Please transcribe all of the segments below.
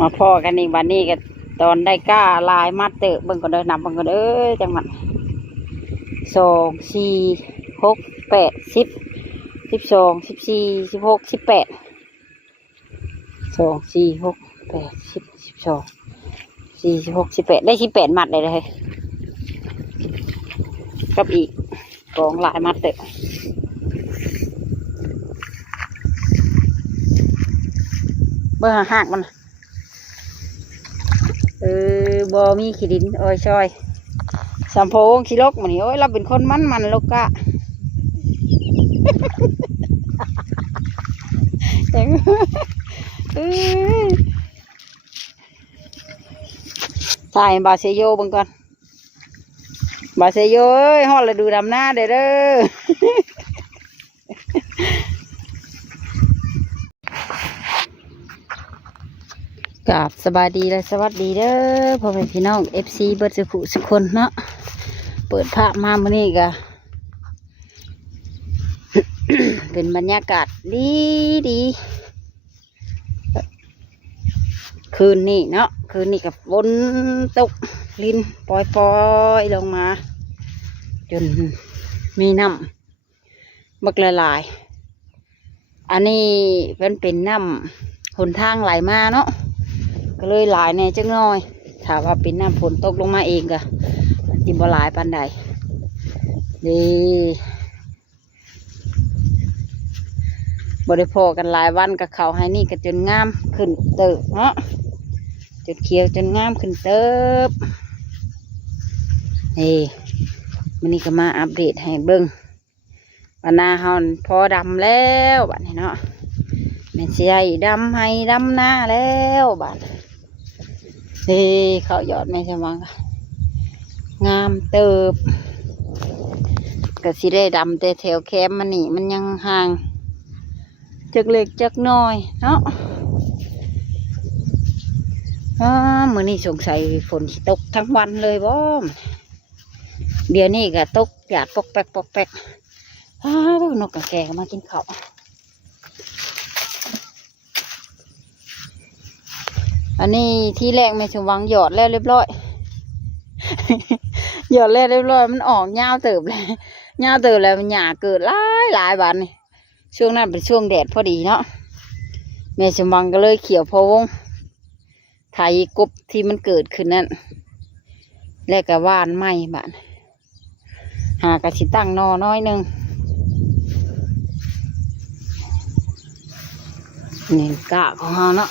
มาพ่อกันอีกวันนี้ก็ตอนได้ก้าลายมัดเตะเบิ่งก็เดินนับเบิ่งก็เด้อจังหวัด2 4 6 8 10 12 14 16 182 4 6 8 10 12 14 16 18ได้18มัดเลยกับอีกกองลายมัดเตะเบิ่งหักมันบ่มีขี้ดินโอ้ยชอยสัมโพงขี้ลกมันนี่โอ้ยเราเป็นคนมันลกกะถ่ายบาเซโยเบิ่งก่อนบาเซโยเอ้ยฮอดเลยดูดำหน้าเด้อกราบสบายดีและสวัสดีเด้อพ่อแม่พี่น้อง FC เบิดสุขคนเนาะเปิดภาพมามื้อนี้ก็ เป็นบรรยากาศดีคืนนี้เนาะคืนนี้กับฝนตกลินปล่อยลงมาจนมีน้ำบักละลายอันนี้เป็นน้ำหนทางไหลมาเนาะก็เลยหลายแน่จังน้อยถ้าว่าเป็นน้ำฝนตกลงมาเองก็จิบ่หลายปานใดนี่บริโภคกันหลายวันกับเขาให้นี่ก็จนงามขึ้นเติบเนาะจนเขียวจนงามขึ้นเติบนี่มันนี่ก็มาอัปเดตให้เบิ้งวันนาเฮาพอดำแล้วบัดนี้เนาะแม่นสิได้ดำให้ดำหน้าแล้วบัดนี่เขายอดแม่สมังงามเติบก็สิได้ดำแต่แถวแคมมันนี่มันยังห่างจักเล็กจักน้อยเนาะมื้อนี้สงสัยฝนสิตกทั้งวันเลยบ่เดี๋ยวนี้ก็ตกหยาดปอกแป๊กนกกระแกก็มากินข้าวอันนี้ที่แรกแม่สมหวังหยอดแล้วเรียบร้อย หยอดแล้วเรียบร้อยมันออกยาวเติบเลยยาวเติบแล้วมันหญ้าเกิดหลายบานนี่ช่วงนั้นเป็นช่วงแดดพอดีเนาะแม่สมหวังก็เลยเขียวพะวงไถกบที่มันเกิดขึ้นนั่นแล้วก็ว่านไม้บานหากระสิตั้งนอน้อยนึงนี่กะของเราเนาะ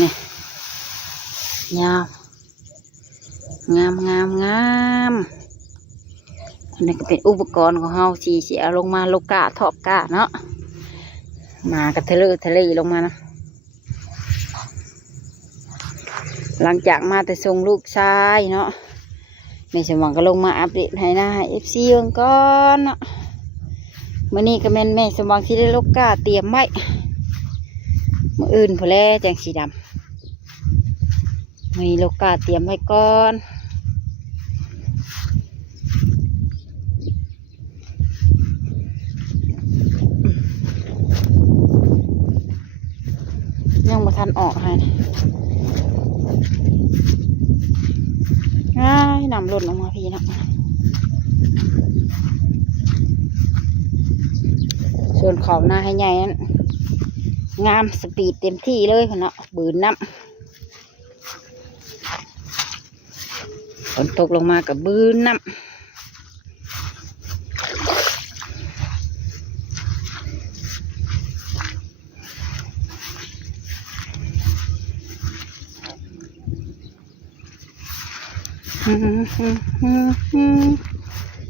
นี่งามอันนี้ก็เป็นอุปกรณ์ของเราสีเสียลงมาโลกะทอบกะเนาะมากระทะเลลงมานะหลังจากมาแต่ส่งลูกชายเนาะแม่สมหวังก็ลงมาอัปเดตให้นะFC เบิ่งก่อนเนาะมื้อนี้ก็แม่สมหวังที่ได้โลกะเตรียมไว้มื้ออื่นพอแล้วแจงสีดำมีโลกาเตรียมไว้ก่อนยังบ่ทันออกให้นำหล่นออกมาพี่นะส่วนของหน้าให้ใหญ่นั้นงามสปีดเต็มที่เลยเนาะบืนน้ำฝนตกลงมากับบืนน้ำ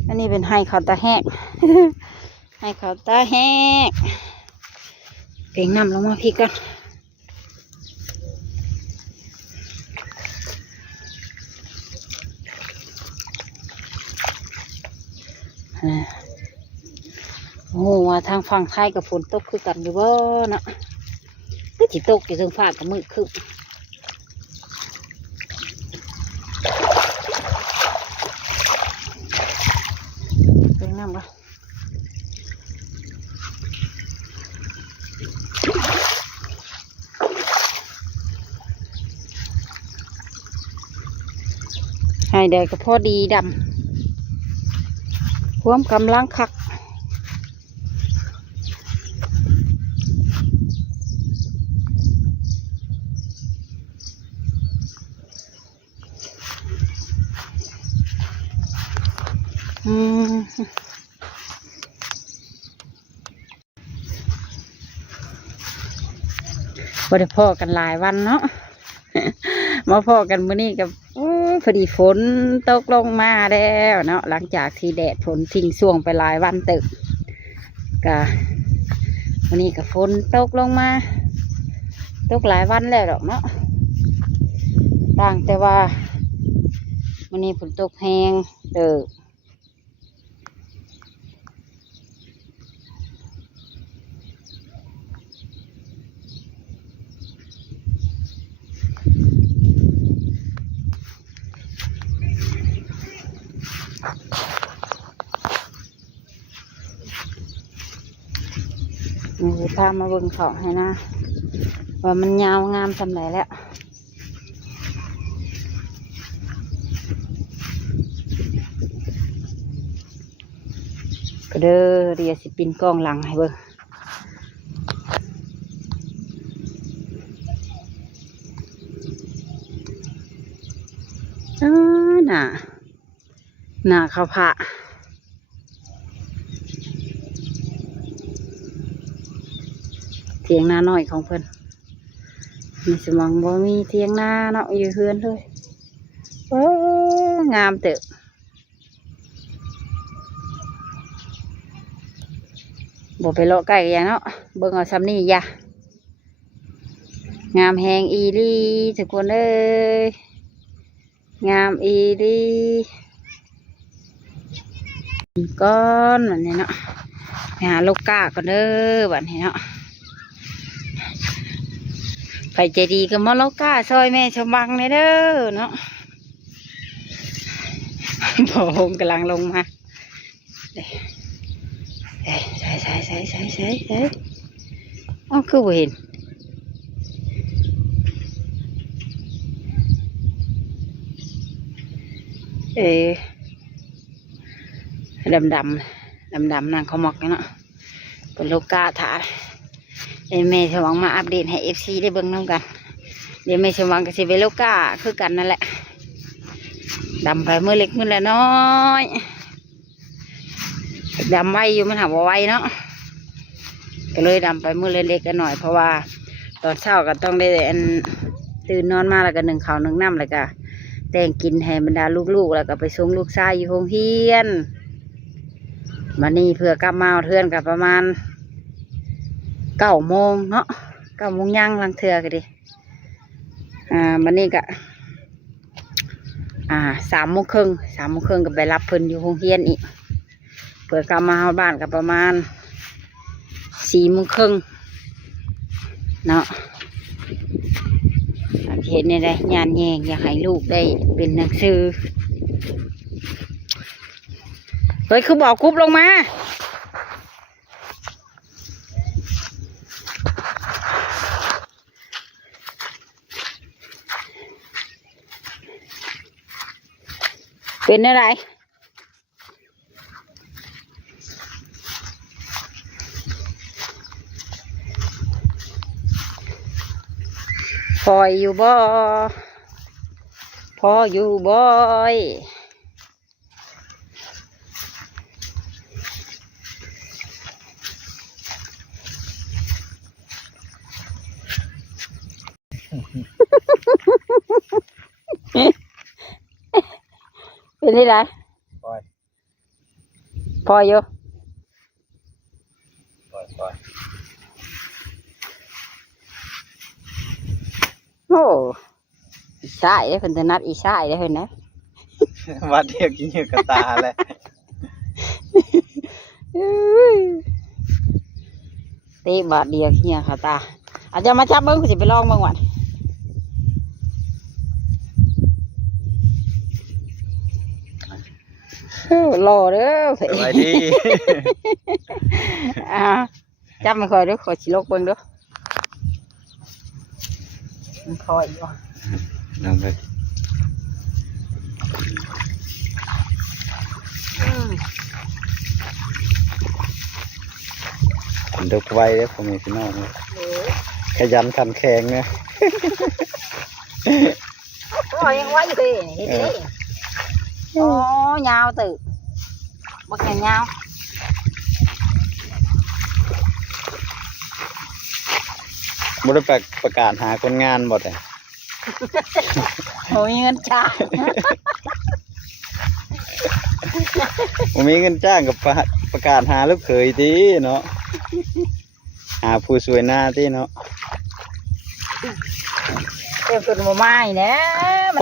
อันนี้เป็นให้เขาตาแหก ให้เขาตาแหกเก่งน้ำลงมาพี่กันโอ้ว่าทางฝั่งไทยกับฝนตกคือกันอยู่บ่เนาะก็จิตกอยู่ตรงฟ้ากับมืดคึบเป็นน้ำปะ ให้ได้ก็พอดีดำความกำลังคักบ่ได้พ่อกันหลายวันเนาะ มาพ่อกันมื้อนี้กับพอดีฝนตกลงมาแล้วเนาะหลังจากที่แดดฝนทิ้งช่วงไปหลายวันตึกกะวันนี้กับฝนตกลงมาตกหลายวันแล้วหรอกเนาะต่างแต่ว่าวันนี้ฝนตกแห้งพามาเบิ่งเขาให้นะว่ามันยาวงามสำไหนแล้วก็เด้อเดี๋ยวสิปินกล้องหลังให้เบิ่งหน้าข้าวผัดเทียงนาหน่อยของเพิ่นมีสมองบ่มีเทียงนาเนาะอยู่เฮือนเลยงามเตอะบ่ไปเลาะใกล้กันเนาะเบิ่งเอาซ้ำนี่ยะงามแหงอีลีทุกคนเอ้ยงามอีลีก้อนแบบนี้เนาะหาลูกก้าก่อนเด้อแบบนี้เนาะไปใจดีก็มาลูกก้าซอยแม่ชมบังเลยเด้อเนาะพอโฮมกำลังลงมาใส่อ้าวคือบ่เห็นดำนางเขาหมอกเนาะเป็นลูกกาถ่ายแม่สว่างมาอัปเดตให้FCได้เบิ่งน้ำกันเดี๋ยวแม่สว่างก็สิไปลูกกาคือกันนั่นแหละดำไปมือเล็กมือละน้อยดำไวอยู่มันหาว่าไวเนาะก็เลยดำไปมือเล็กๆกันหน่อยเพราะว่าตอนเช้าก็ต้องได้ตื่นนอนมาแล้วก็นึ่งข้าวนึ่งน้ำแล้วก็แต่งกินให้บรรดาลูกๆแล้วก็ไปส่งลูกชายอยู่โรงเรียนวันนี้เพื่อกลับมาเทือนกับประมาณ9 โมงเนาะ9 โมงย่างลังเทือกันดิวันนี้ก็3 โมงครึ่งก็ไปรับเพิ่นอยู่โรงเรียนอีกเพื่อกลับมาบ้านกับประมาณ4 โมงครึ่งเนาะเห็นนี่ได้งานแยงอยากให้ลูกได้เป็นหนังสือเฮ้ยคือบอกคุบลงมาเป็นอะไรพออยู่บ่อยเป็นที่ไหนพออยู่โอ้อีสายได้คนจะนัดอีสายได้เห็นนะวัดเดียวกินอยู่กับตาเลยตีบาทเดียวเนี่ยค่ะตาอาจจะมาจับเบิ้งกูจะไปลองเบิ้งวันรอเด้อสบายดีจับมันคอยด้วยขอชิลกเบิ้งด้วยมันคอยอยู่ลองไป ดกไว้เลยผมมีพี่น้องขยันขันแข็งเนี่ย ก็ยังไว้อยู่ดิอ๋อยาวตื่นบักแขนยาว บ่ได้ประกาศหาคนงานบ่ได้ โอ้ยเงินจ้าง บ่มีเงินจ้างกับประกาศหาลูกเขยติเนาะหาผู้สวยหน้าติเนาะ เต็มตัวมาไม้เนี่ย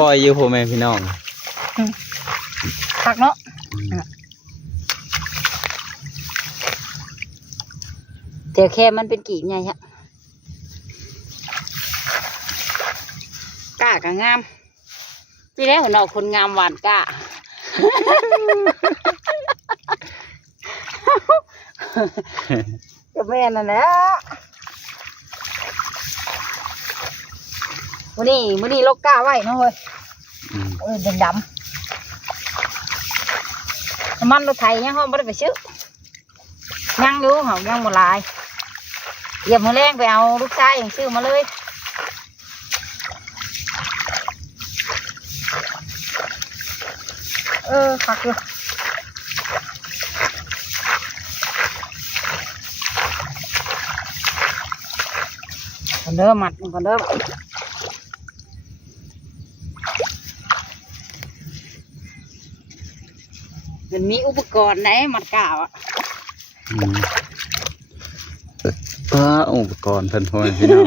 ปล่อยอยู่พ่อแม่พี่น้อง คักเนาะเดี๋ยวแค่มันเป็นกี่ไงฮะกล้ากะงามที่แรกเราคนงามหวานกล้า ก็แม่นั่นแหละมื้อนี้ลกกล้าไว้เนาะเฮ้ยดำน้ำมันรถไถยังห้องไม่ได้ไปซื้อยังอยู่เขายังหมดลายเหยียบมือแรงไปเอาลูกชายอย่างซื้อมาเลยฝักอยู่คนเดิมมัดคนเดิมมันมีอุปกรณ์ไหนมัดกาวอ่ะอุปกรณ์เพิ่นพ่อแม่พี่น้อง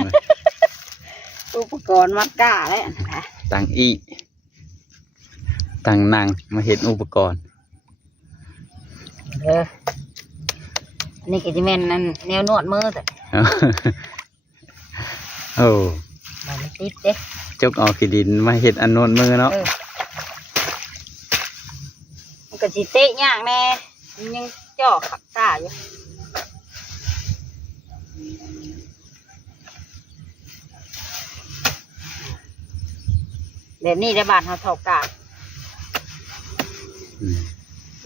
อุปกรณ์มัดกาเลยนะคะ ตังอีตังนางมาเห็นอุปกรณ์ อันนี้ก็จะเป็นนั่นแนวนวดมือแต่ โอ้ มันติดเด้ จกเอาขี้ดินมาเห็ดอันโนนมือเนาะ มันก็สิเตะย่างแน่มันยังจ่อขักตาอยู่แบบนี้ได้บาดเขาเท่ากาด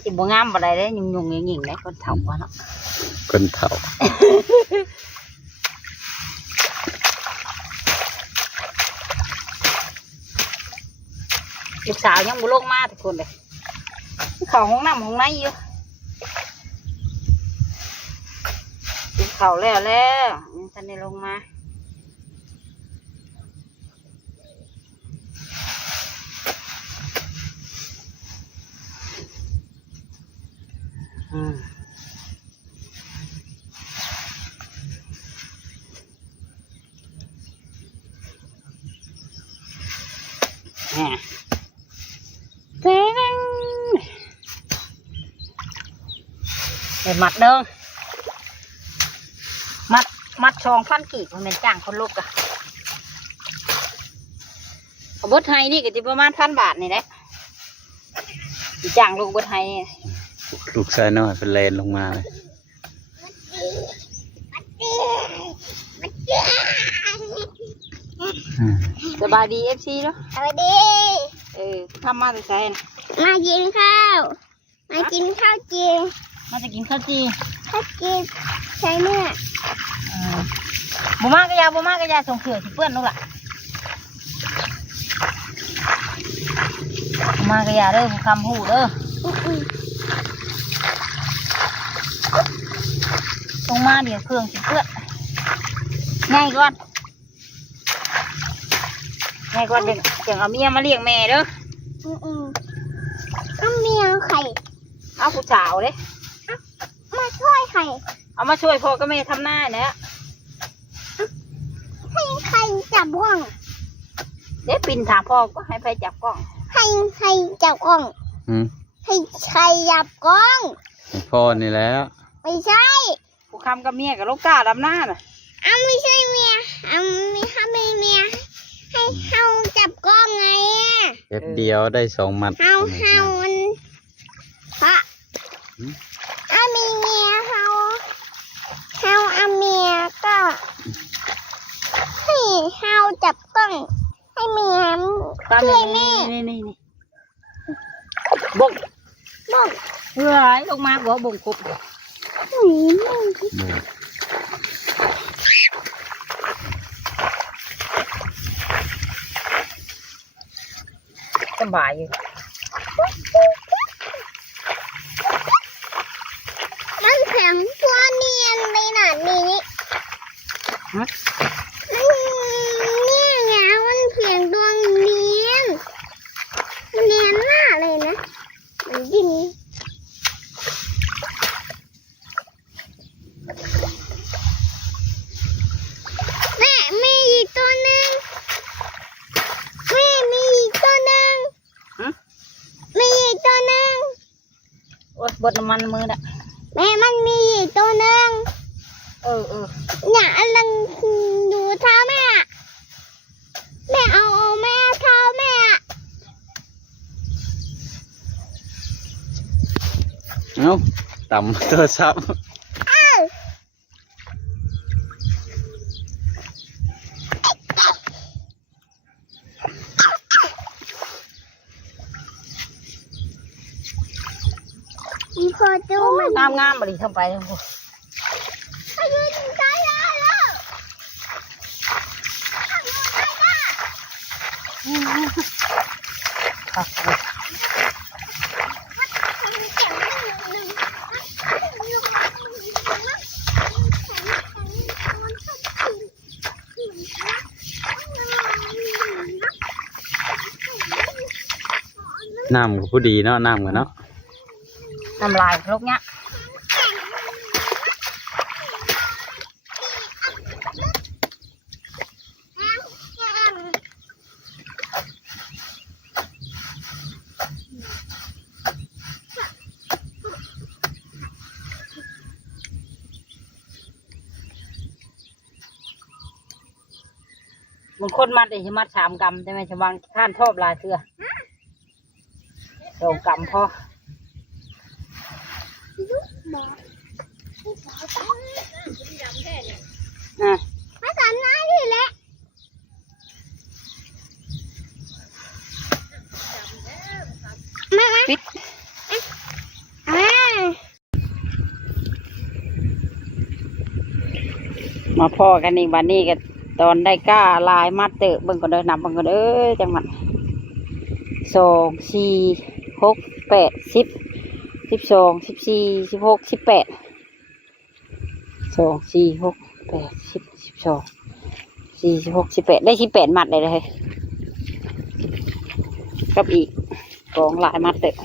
จิบงามอะไรได้ยุ่งๆยิงๆได้คนเท่ากว่าเนาะ คนเฒ่า ลูกสาวยังบุลงมาทุกคนเลยเขาห้องน้ำห้องไหนอยู่กินเขาแล้วยังทันได้ลงมาเต้งเป็นมัดเด้งมัด2,000 กีบมันเป็นจ้างคนลูกอะเอาบดไทยนี่ก็จะประมาณ1,000 บาทนี่แหละจ้างลูกบดไทย ลูกชายน้อยเป็นเลนลงมาเลย สบายดีFCเนาะ สวัสดี ทำมาแต่ใส่นะ มากินข้าว มากินข้าวจีน มาจะกินข้าวจี ข้าวจีนใช้เนื้อ บ่มากก็ยาส่งเขือสิเพื่อนลูกล่ะบ่มากก็ยาเด้อผู้คำหูเด้อตรงมาเดี๋ยวเครื่องสิเพื่อนง่ายก่อนจังเอาเมียมาเลี้ยงแม่เด้อ ต้องเมียไข่ เอาผู้สาวเด้ มาช่วยไข่ เอามาช่วยพ่อกับแม่ทำหน้าเนี่ย ให้ไข่จับกล้อง เดี๋ยวปิ่นถามพ่อก็ให้ไปจับกล้อง ให้ไข่จับกล้องให้ไข่จับกล้อง พ่อนี่แล้ว ไม่ใช่ ผู้คำกับเมียกับลูกกาดำหน้าน่ะ ไม่ใช่เมียไม่ทำเมียให้เขาจับกล้องไง เด็บเดียวได้2 มัด เขามันพระมีเมียเขาเอาเมียก็ให้เขาจับกล้องให้เมียช่วยแม่ นี่บก บอก ลงมาบ่บ่งกบ สบายอยู่ มันแข็งตัวเนียนขนาดนี้ ฮะ เนี่ยไงมันเพียงตัวเนียนมันเนียนมากเลยนะมันยิงแม่มีอีกตัวหนึ่งแม่มีอีกตัวหนึ่ง ฮะ มีอีกตัวหนึ่ง โอ้ยบดน้ำมันมือน่ะ แม่มันมีอีกตัวหนึ่ง เออ เนี่ยอันลังดูเท้าแม่อะแม่เอาแม่เท้าแม่อะ เอาต่ำโทรศัพท์ อ้าวมีพอดูมัน งามงามบริเข้าไปแล้วพวก อายุถึงใจแล้วน้ำก็ผู้ดีเนาะน้ำกันเนาะ น้ำลายครกเนี้ยบางคนมัดไอ้มัด3 กำใช่ไหมชาวบ้านข้านทอบลายเสือ2 กำพอ อ่ะ มาสามน้อยนี่แหละมามา ปิด มาพ่อกันอีกวันนี้ก็ตอนได้ก้าลายมัดเตอะเบิ่งก็เด้อนับเบิ่งก็เด้อจังหวัด2 4 6 8 10 12 14 16 18 2 4 6 8 10 12 16 18ได้18 มัดเลยเลยกับอีก2 ลายมัดเตอะ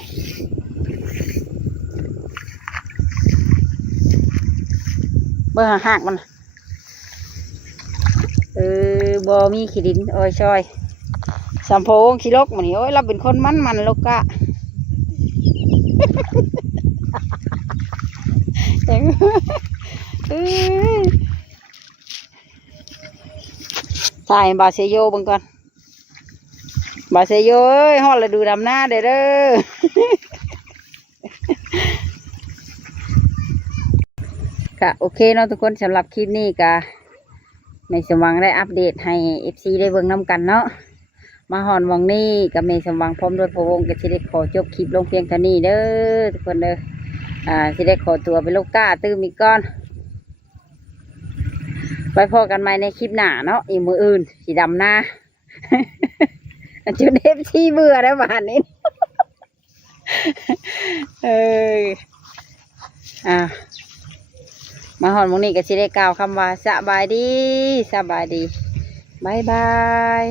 เบิ่งหากมันบ่มีขี้ดินโอ้ยชอยสัมโพงขี้ลกมันนี่โอ้ยเราเป็นคนมันลกกะ ถ่ายบาเซโยเบังก่อนบาเซโยเอ้ยฮอดเลยดูดำหน้าเด้อเด้อ ก็โอเคเนาะทุกคนสำหรับคลิปนี้ก็ไม่สมหวังได้อัปเดตให้ FC ได้เบิ่งน้ำกันเนาะมาหอนวังนี้กับเมสมหวังพร้อมด้วยพระวงศ์ก็สิได้ขอจบคลิปลงเพียงเท่านี้เด้อทุกคนเด้อสิได้ขอตัวไปลูกก้าตื้มอีกก้อนไปพอกันใหม่ในคลิปหน้าเนาะอีกมืออื่นสีดำหน้า จนFCเบื่อแล้วบ้านนี้ มาหอนวังนี้ก็สิได้กล่าวคำว่าสบายดีบายบาย